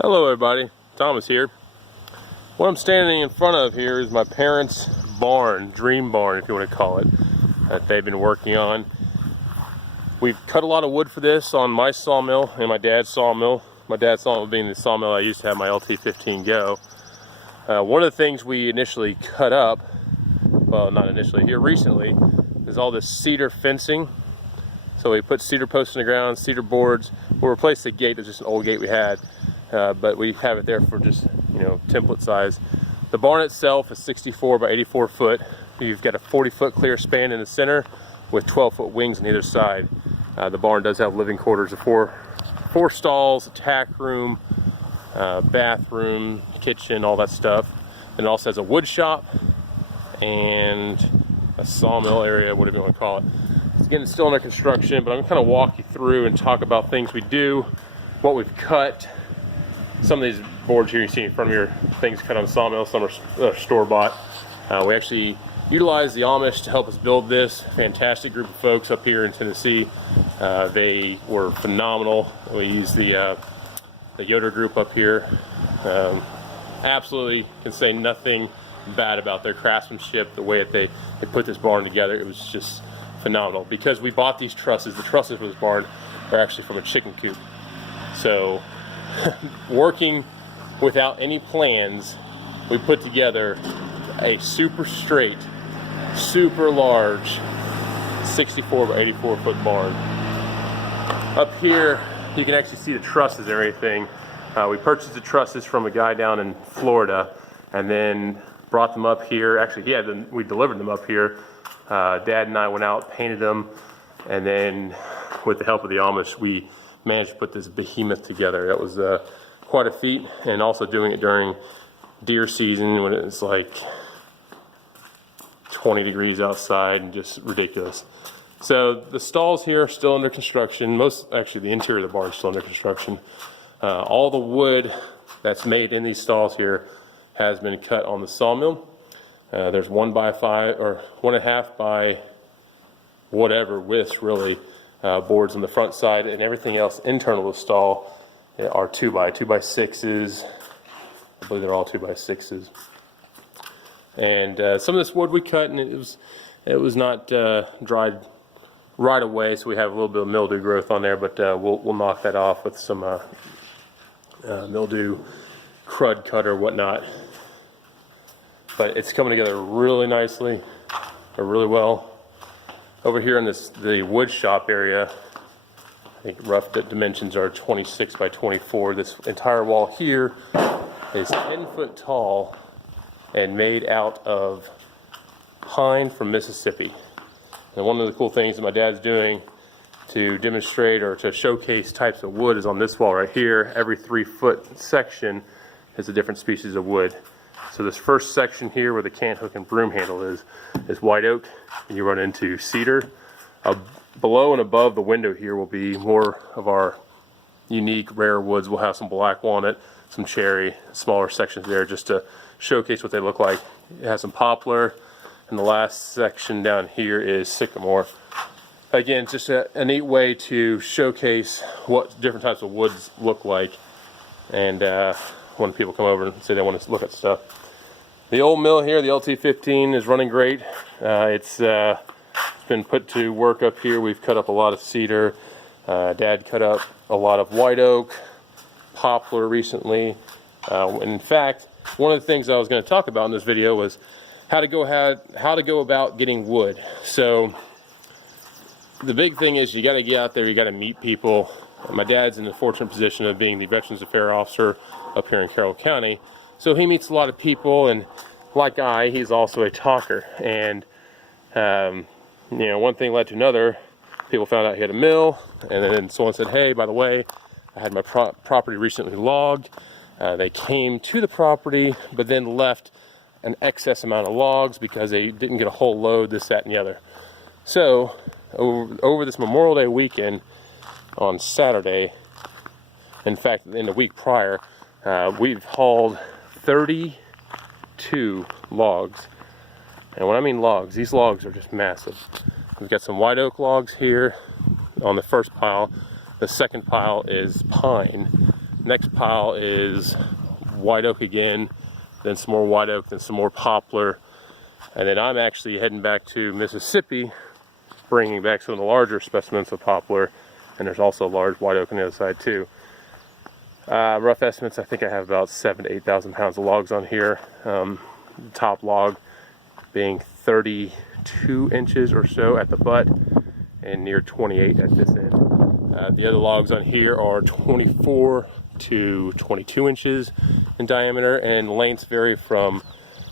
Hello everybody, Thomas here. What I'm standing in front of here is my parents' barn, dream barn if you want to call it, that they've been working on. We've cut a lot of wood for this on my sawmill and my dad's sawmill. My dad's sawmill being the sawmill I used to have my LT15 go. One of the things we initially cut up, well not initially, here recently, is all this cedar fencing. So we put cedar posts in the ground, cedar boards. We'll replace the gate, that's just an old gate we had. But we have it there for just, template size. The barn itself is 64 by 84 foot. You've got a 40-foot clear span in the center with 12-foot wings on either side. The barn does have living quarters of four stalls, a tack room, bathroom, kitchen, all that stuff. And it also has a wood shop and a sawmill area, whatever you want to call it. Again, it's still under construction, but I'm going to kind of walk you through and talk about things we do, what we've cut. Some of these boards here you see in front of me are things cut on the sawmill, some are store-bought. We actually utilize the Amish to help us build this. Fantastic group of folks up here in Tennessee. They were phenomenal. We used the Yoder group up here. Absolutely can say nothing bad about their craftsmanship, the way that they put this barn together. It was just phenomenal. Because we bought these trusses, the trusses for this barn are actually from a chicken coop. So working without any plans, we put together a super straight, super large 64 by 84 foot barn. Up here you can actually see the trusses and everything. We purchased the trusses from a guy down in Florida and then brought them up here. Actually we delivered them up here. Dad and I went out, painted them, and then with the help of the Amish we managed to put this behemoth together. That was quite a feat, and also doing it during deer season when it's like 20 degrees outside and just ridiculous. So the stalls here are still under construction. Actually the interior of the barn is still under construction. All the wood that's made in these stalls here has been cut on the sawmill. There's 1 by 5 or 1.5 by whatever widths really, boards on the front side, and everything else internal to the stall are 2 by 6s. I believe they're all 2 by 6s. And some of this wood we cut, and it was not dried right away, so we have a little bit of mildew growth on there, but we'll knock that off with some mildew crud cut or whatnot. But it's coming together really nicely, or really well. Over here in the wood shop area, I think rough dimensions are 26 by 24. This entire wall here is 10 foot tall and made out of pine from Mississippi. And one of the cool things that my dad's doing to demonstrate or to showcase types of wood is on this wall right here. Every 3 foot section is a different species of wood. So this first section here where the cant hook and broom handle is white oak, and you run into cedar. Below and above the window here will be more of our unique rare woods. We'll have some black walnut, some cherry, smaller sections there just to showcase what they look like. It has some poplar, and the last section down here is sycamore. Again, just a neat way to showcase what different types of woods look like, and when people come over and say they want to look at stuff. The old mill here, the LT15, is running great. It's been put to work up here. We've cut up a lot of cedar. Dad cut up a lot of white oak, poplar recently. In fact, one of the things I was going to talk about in this video was how to go about getting wood. So the big thing is you got to get out there, you got to meet people. My dad's in the fortunate position of being the Veterans Affairs officer up here in Carroll County, so he meets a lot of people, and like he's also a talker. And one thing led to another. People found out he had a mill, and then someone said, "Hey, by the way, I had my property recently logged." They came to the property, but then left an excess amount of logs because they didn't get a whole load, this, that, and the other. So over this Memorial Day weekend, on Saturday, in fact in the week prior, we've hauled 32 logs. And when I mean logs, these logs are just massive. We've got some white oak logs here on the first pile. The second pile is pine. Next pile is white oak again, then some more white oak, then some more poplar. And then I'm actually heading back to Mississippi, bringing back some of the larger specimens of poplar. And there's also a large white oak on the other side too. Rough estimates, I think I have about 7,000 to 8,000 pounds of logs on here. The top log being 32 inches or so at the butt and near 28 at this end. The other logs on here are 24 to 22 inches in diameter, and lengths vary from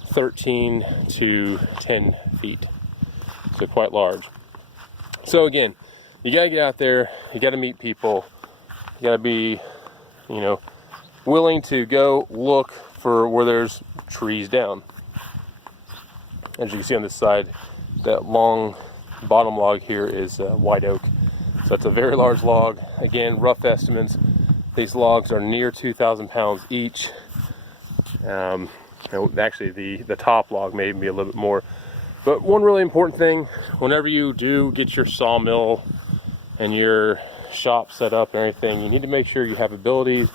13 to 10 feet. So quite large. So again, you gotta get out there, you gotta meet people, you gotta be, you know, willing to go look for where there's trees down. As you can see on this side, that long bottom log here is white oak. So it's a very large log. Again, rough estimates, these logs are near 2,000 pounds each. Actually, the top log may be a little bit more. But one really important thing, whenever you do get your sawmill and your shop set up and everything, you need to make sure you have ability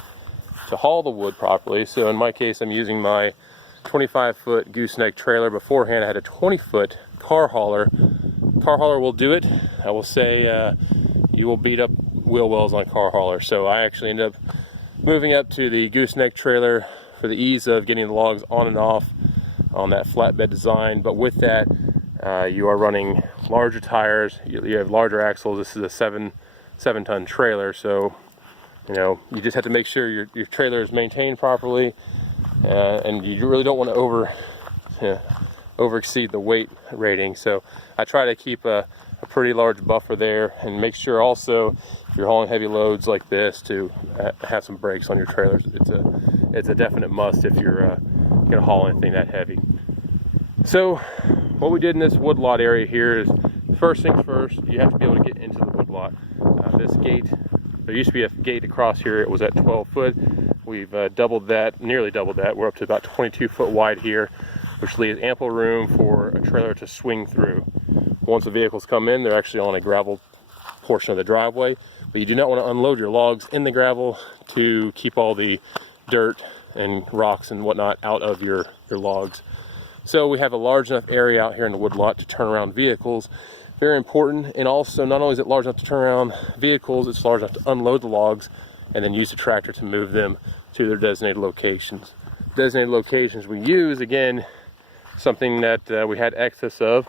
to haul the wood properly. So in my case, I'm using my 25-foot gooseneck trailer. Beforehand, I had a 20-foot car hauler. Car hauler will do it. I will say you will beat up wheel wells on a car hauler. So I actually ended up moving up to the gooseneck trailer for the ease of getting the logs on and off on that flatbed design. But with that, you are running larger tires. You have larger axles. This is a seven-ton trailer, so you know you just have to make sure your trailer is maintained properly, and you really don't want to over exceed the weight rating. So I try to keep a pretty large buffer there, and make sure also if you're hauling heavy loads like this to have some brakes on your trailers. It's a definite must if you're gonna haul anything that heavy. So what we did in this woodlot area here is, first things first, you have to be able to get into the woodlot. This gate, there used to be a gate across here. It was at 12 foot. We've doubled that, nearly doubled that. We're up to about 22 foot wide here, which leaves ample room for a trailer to swing through. Once the vehicles come in, they're actually on a gravel portion of the driveway, but you do not want to unload your logs in the gravel to keep all the dirt and rocks and whatnot out of your logs. So we have a large enough area out here in the woodlot to turn around vehicles. Very important. And also, not only is it large enough to turn around vehicles, it's large enough to unload the logs and then use the tractor to move them to their designated locations. Designated locations we use, again, something that we had excess of.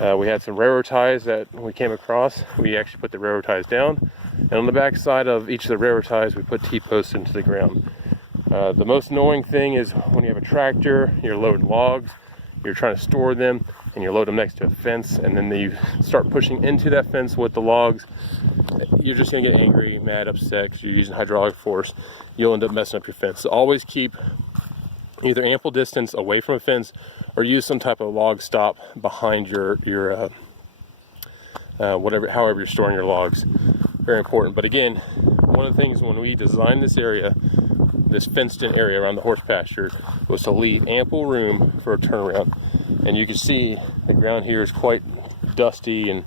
We had some railroad ties that we came across. We actually put the railroad ties down, and on the back side of each of the railroad ties we put T-posts into the ground. The most annoying thing is when you have a tractor, you're loading logs, you're trying to store them, and you load them next to a fence, and then you start pushing into that fence with the logs. You're just gonna get angry, mad, upset, because you're using hydraulic force. You'll end up messing up your fence. So always keep either ample distance away from a fence, or use some type of log stop behind your however you're storing your logs. Very important. But again, one of the things when we designed this area, this fenced in area around the horse pasture, was to leave ample room for a turnaround. And you can see the ground here is quite dusty and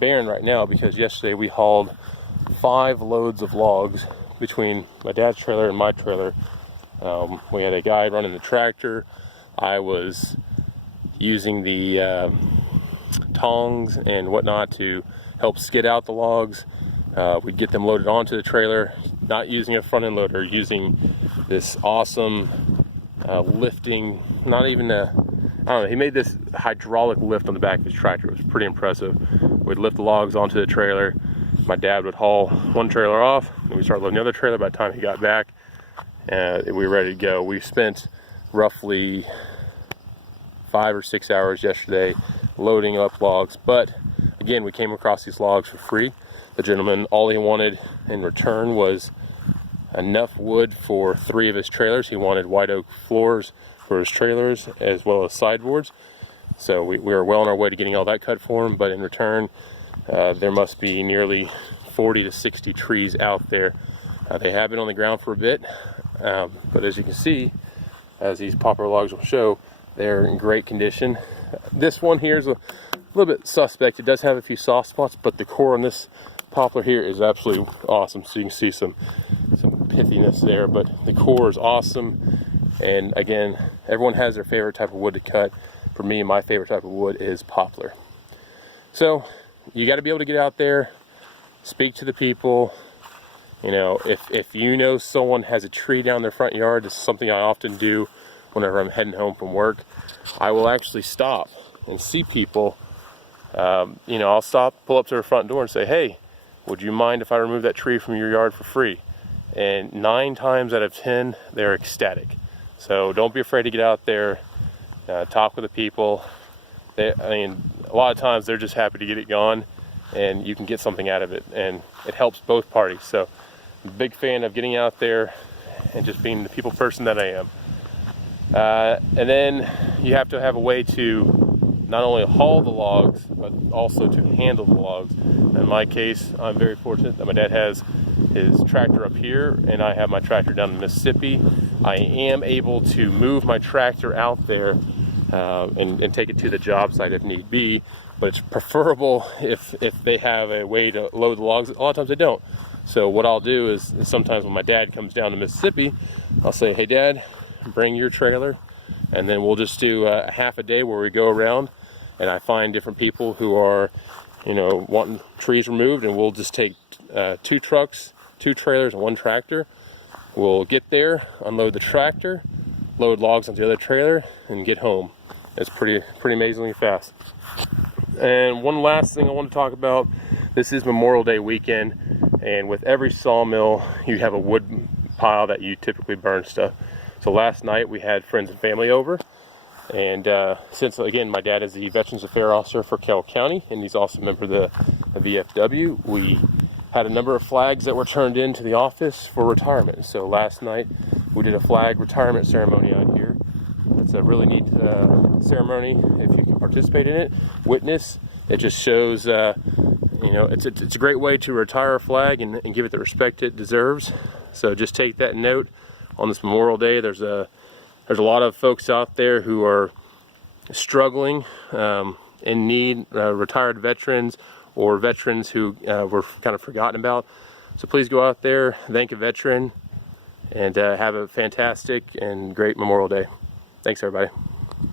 barren right now, because yesterday we hauled 5 loads of logs between my dad's trailer and my trailer. We had a guy running the tractor. I was using the tongs and whatnot to help skid out the logs. We'd get them loaded onto the trailer, not using a front end loader, using this awesome lifting, not even I don't know, he made this hydraulic lift on the back of his tractor. It was pretty impressive. We'd lift the logs onto the trailer. My dad would haul one trailer off, and we'd start loading the other trailer. By the time he got back, we were ready to go. We spent roughly 5 or 6 hours yesterday loading up logs, but again, we came across these logs for free. The gentleman, all he wanted in return was enough wood for 3 of his trailers. He wanted white oak floors for his trailers as well as sideboards. So we were well on our way to getting all that cut for him, but in return, there must be nearly 40 to 60 trees out there. They have been on the ground for a bit, but as you can see, as these poplar logs will show, they're in great condition. This one here is a little bit suspect. It does have a few soft spots, but the core on this poplar here is absolutely awesome. So you can see some pithiness there, but the core is awesome. And again, everyone has their favorite type of wood to cut. For me, my favorite type of wood is poplar. So you got to be able to get out there, speak to the people. You know, if you know someone has a tree down their front yard, this is something I often do whenever I'm heading home from work. I will actually stop and see people. You know, I'll stop, pull up to their front door and say, hey, would you mind if I remove that tree from your yard for free? And 9 times out of 10, they're ecstatic. So don't be afraid to get out there, talk with the people. I mean, a lot of times they're just happy to get it gone, and you can get something out of it, and it helps both parties. So I'm a big fan of getting out there and just being the people person that I am. And then you have to have a way to not only haul the logs, but also to handle the logs. In my case, I'm very fortunate that my dad has his tractor up here, and I have my tractor down in Mississippi. I am able to move my tractor out there and take it to the job site if need be, but it's preferable if they have a way to load the logs. A lot of times they don't. So what I'll do is sometimes when my dad comes down to Mississippi, I'll say, hey Dad, bring your trailer, and then we'll just do a half a day where we go around and I find different people who are, you know, wanting trees removed, and we'll just take 2 trucks, 2 trailers, and 1 tractor. We'll get there, unload the tractor, load logs onto the other trailer, and get home. It's pretty amazingly fast. And one last thing I want to talk about, this is Memorial Day weekend, and with every sawmill, you have a wood pile that you typically burn stuff. So last night we had friends and family over, and since, again, my dad is the Veterans Affairs Officer for Carroll County, and he's also a member of the VFW, we had a number of flags that were turned into the office for retirement. So last night we did a flag retirement ceremony out here. It's a really neat ceremony if you can participate in it, witness. It just shows, you know, it's a great way to retire a flag and give it the respect it deserves. So just take that note on this Memorial Day. There's a lot of folks out there who are struggling, in need, retired veterans or veterans who were kind of forgotten about. So please go out there, thank a veteran, and have a fantastic and great Memorial Day. Thanks, everybody.